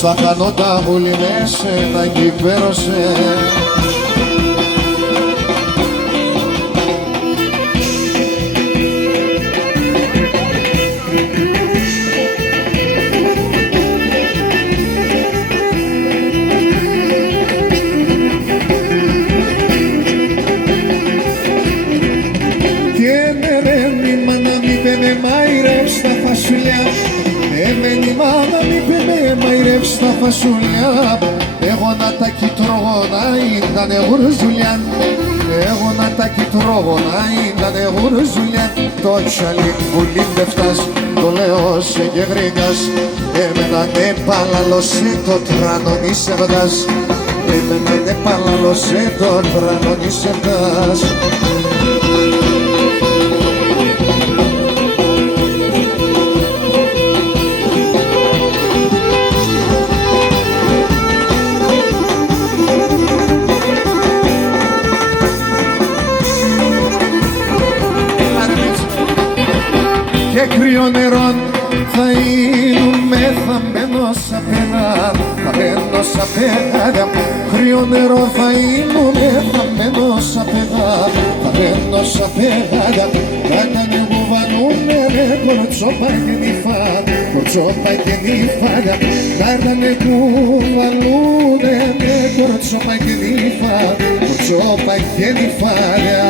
στα χανότα μου λυνέσαι να κυβέρωσε. Έμενη μάνα μη με μαϊρεύς τα φασούλια. Εγώ να τα κοιτρώγω να ήτανε γουρζουλιά. Εγώ να τα κοιτρώγω να ήτανε γουρζουλιά. Το τσαλί που λίντευτας το λέω σε γευρίκας. Εμένα ναι παλαλωσέ το τρανονί σεβδάς. Εμένα ναι παλαλωσέ το τρανονί σεβδάς. Και κρύο νερόν θα είνουμε, θα μένω σαν παιδά, θα μένω σαν παιδά. Κρύο νερό θα είνουμε, θα μένω σαν παιδά, θα μένω σαν παιδά. Θα κάνει κουβανούνε με κορτσόπα και νυφάδα, κορτσόπα και νυφάδα. Θα κάνει κουβανούνε με κορτσόπα και νυφάδα, κορτσόπα και νυφάδα.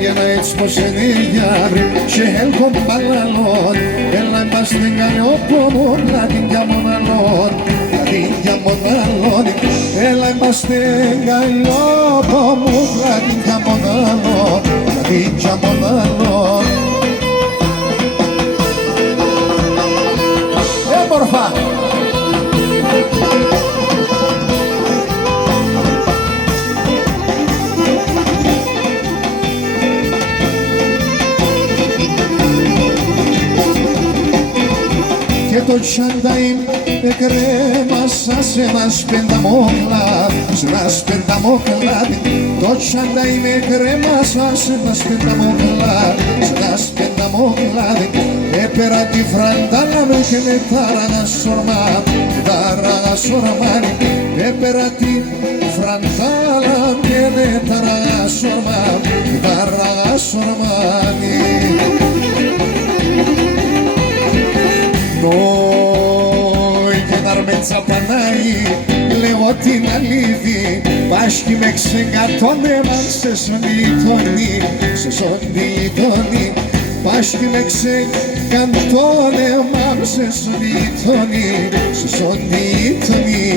Για να έτσι πως είναι γιάβρι και έλκον παλαλόν. Έλα μας την καλιόπο μου, πλάτη για μοναλόν, πλάτη για μοναλόν. Έλα μας την καλιόπο μου, πλάτη για μοναλόν, πλάτη για μοναλόν. Έμορφα! Και το τσάνταιν εκρέμασα σε ένας πενταμόκλαδι, σε ένας πενταμόκλαδι. Το τσάνταιν εκρέμασα σε ένας πενταμόκλαδι, σε ένας πενταμόκλαδι. Έπερα τη φραντάλα μου και με τάραγα σορμά, με τάραγα σορμάνι. Έπερα τη φραντάλα και με τάραγα σορμά, με τάραγα σορμάνι. Και να με τσαπανάει, λέγω την αλήθη. Πάσχει με ξεκατώνευαν σε σοντιτώνει, σε σοντιτώνει. Πάσχει με ξεκατώνευαν σε σοντιτώνει, σε σοντιτώνει.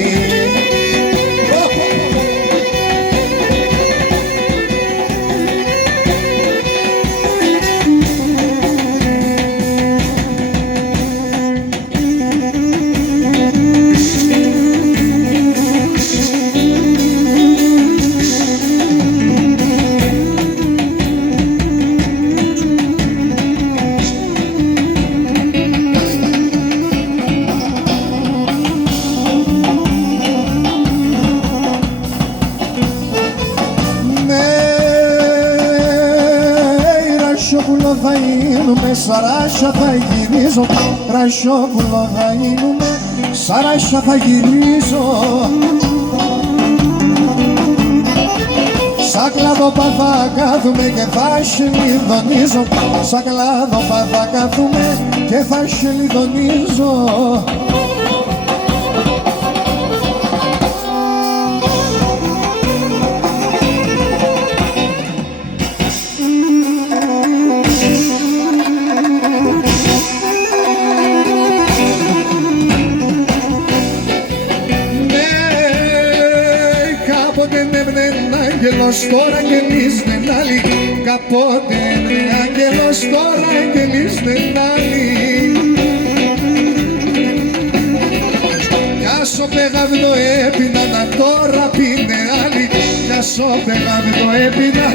Ρασόπουλο θα γίνουμε, σαράσια θα γυρίζω. Ρασόπουλο θα γίνουμε, σαράσια θα γυρίζω. Σαν κλαδόπα θα κάθουμε και θα χελιδονίζω. Σαν κλαδόπα θα κάθουμε και θα χελιδονίζω. Άγγελος τώρα αγγελίζεται άλλη. Κάποτε άγγελος τώρα αγγελίζεται άλλη. Κι άσο πεγαβδό έπινα να τώρα πίνε άλλη. Κι άσο πεγαβδό έπινα.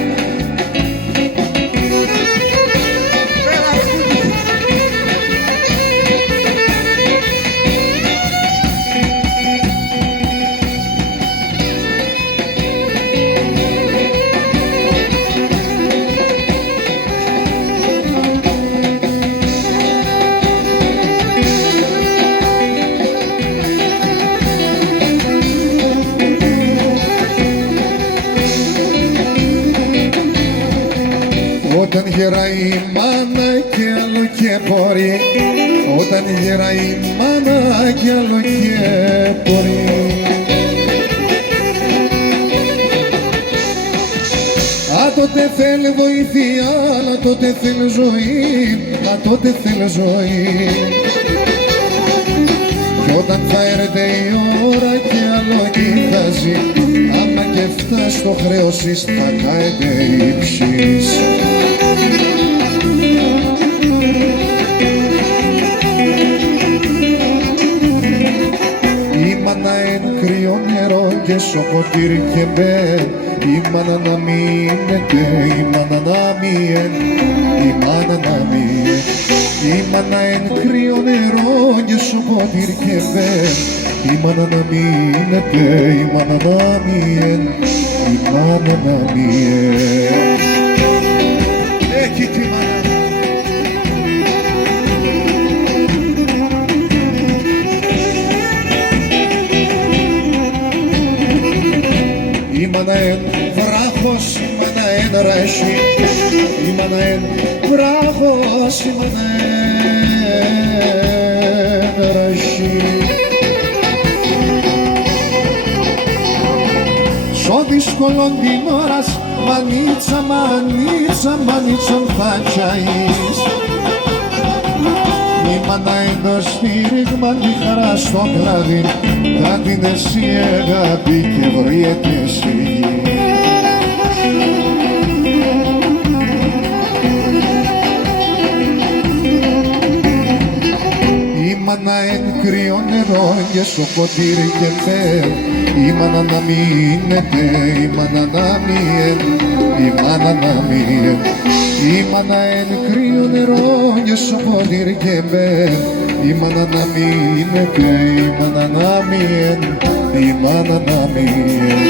και μπορεί, όταν γεράει η μάνα κι άλλο και μπορεί. Τότε θέλει βοήθεια, αλλά τότε θέλει ζωή, τότε θέλει ζωή. Κι όταν θα έρθει η ώρα και άλλο κοιτάζει, άμα και φτάσει το χρέος της θα κάεται ύψης. Η μάνα εν κρύο νερό και σοκοτήρι και μπε, η μάνα να μείνετε, η μάνα να μείνε, η μάνα να μείνε. Η μάνα εν κρύο νερό και σοκοτήρι και μπε, η μάνα να μείνετε, η μάνα να μείνε, η μάνα να μείνε. Εκεί τη μάνα. Η μάνα εν βράχος, η μάνα εν ρέσι, η μάνα εν βράχος, η μάνα εν ρέσι. Σο δύσκολον την ώρας, μανίτσα, μανίτσα, μανίτσον θα τσαείς. Η μάνα εν το στήριγμα, τη χαρά στο κλαδί, θα την εσύ αγάπη και βριέται στη γη. Η μάνα εν κρύο νερό και σοκοτήρι και θε, η μάνα να μείνετε, η μάνα να μείνε, η μάνα να μείνε. Η μάνα εν κρύο νερό και σοκοτήρι και θε, η μάνα να μείνετε, η μάνα να μείνε, η μάνα να μείνε.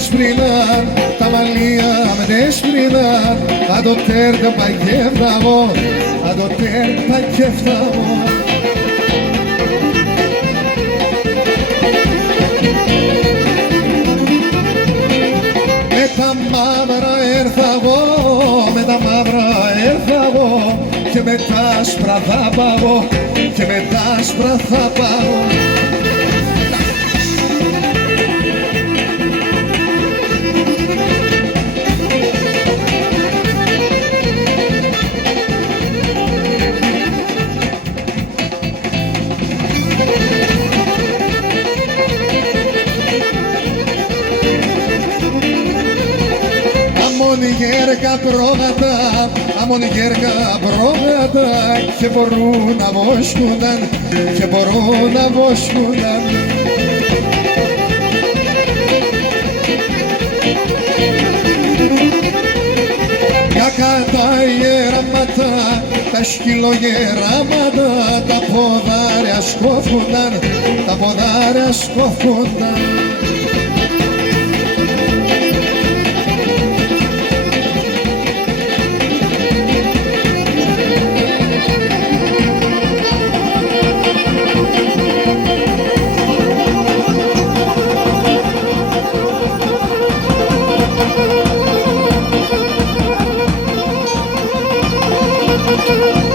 Σπρινάν, τα μαλλία με δε σπρινάν, αν το τέρτα παγεύτα εγώ, αν το τέρτα παγεύτα εγώ. Με τα μαύρα έρθα εγώ, με τα μαύρα έρθα εγώ, και με τα άσπρα θα πάω, και με τα άσπρα θα πάω. Αμόν γέρκα πρόγατα, αμόν γέρκα πρόγατα, και μπορούν να βοσκούνταν, και μπορούν να βοσκούνταν. Κακά τα γεράματα, τα σκυλογεράματα, τα ποδάρια σκόφουνταν, τα ποδάρια σκόφουνταν. Thank you.